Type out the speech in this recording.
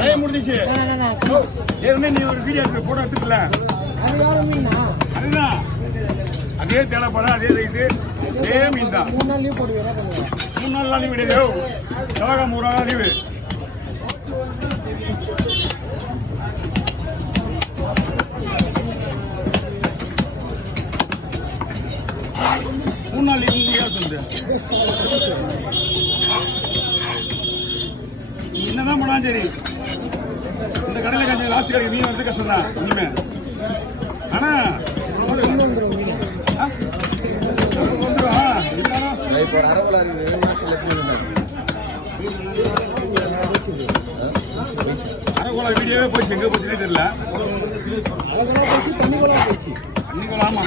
Time முடிஞ்சிச்சு. ஏற்கனவே நீ ஒரு வீடியோ போட்டோ எடுத்துக்கல. அதுதான் அதே தேவைப்பட அதே ரைட்டு அதே மீன் தான். 3 நாள் லீவ் போடுவீங்க. 3 நாள்லாம் லீவ் கிடையாது. செவ்வாய்க்கிழமை 3 நாள் லீவு. என்னதான் போனாலும் சரி இந்த கடையில் கொஞ்சம் லாஸ்ட் கடைக்கு மீன் வந்து கஷ்டம் தான் இனிமே. ஆனா அரைக்கோளா வீடியோவே போச்சு, எங்க போச்சுன்னே தெரியல. தண்ணிக்குளம் ஆமா